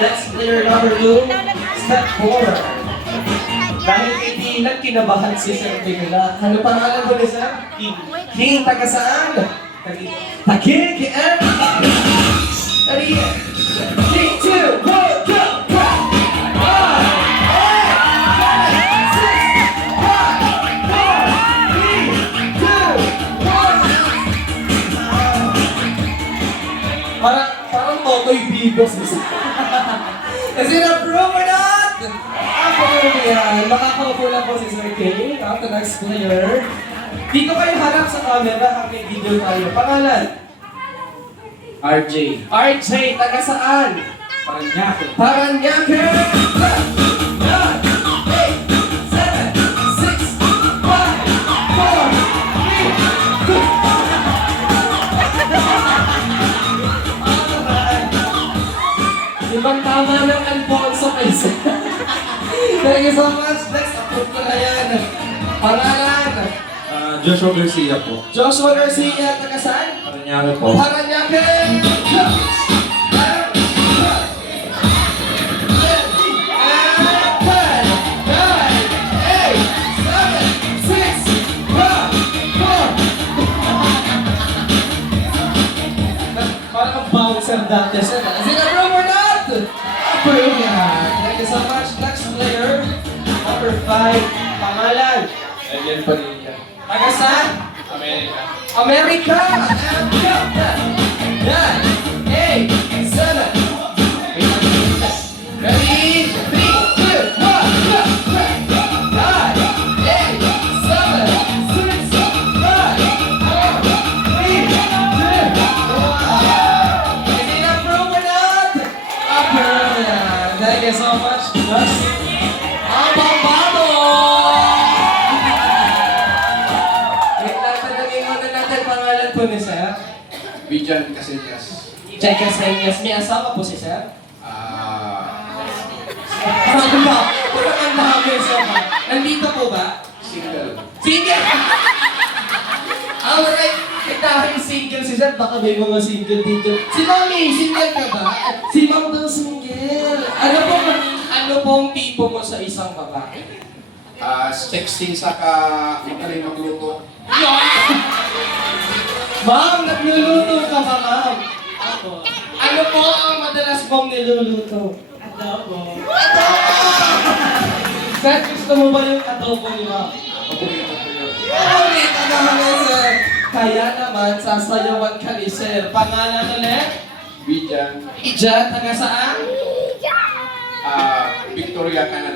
That's player number 2. Step forward. Dahil hindi nagkinabahan si Sir Bigla. Ano pangalan mo ni Sir? King. King, taga saan? Taguig, and... Ready? 3, 2, 1, go! Parang Totoy Bigos. Is it approved or not? Approve yan. Makakaupo lang po si Sir Kay. Now, the next player. Dito kayo harap sa camera habang may video tayo. Pangalan? RJ. RJ, taga saan? Paranaque. Paranaque! 9, 8, 7, 6, 5, 4, 3, 2. Ibang tama ng Alfonso kay Sir. Thank you so much. Next, approve ko na yan. Pangalan? Joshua Garcia po. Joshua Garcia, taga saan? Paranaque po. Paranaque! 10, 9, 8, 7, 6, 5, 4. Parang bouncer dati siya. Is it approve or not? Approve yan. Thank you so much. Next player, number 5. Pangalan? Elian Padilla. Taga saan? America. America! Yan! 8, 7. Ready? 3, 2, 1, go! 9, 8, 7, 6, 5, 4, 3, 2, 1. Is it approved or not? Approved yan. Thank you so much. Yes. Abang-bago! Wait lang, tanongin muna natin pangalan po ni Sir. Bijan Casillas. Check us sa inyo. May asawa po si Sir? Parang ba? Parang ang dami Sir. Nandito po ba? Single. Single! Alright, dahil single si Sir, baka may mga single dito. Si Mami, single ka ba? Si Ma'am daw single. Ano pong tipo mo sa isang babae? Sexting saka magaling magluto. Ma'am, nagluluto ka ba, Ma'am? Ako. Ano po ang madalas mong niluluto? Adobo. Sir, gusto mo ba yung adobo ni Ma'am? Paborito ko yun. Ulit, ano naman, Sir? Kaya naman, sasayawan ka ni Sir. Pangalan ulit? Bijan. Ija, taga saan? Victoria, Canada.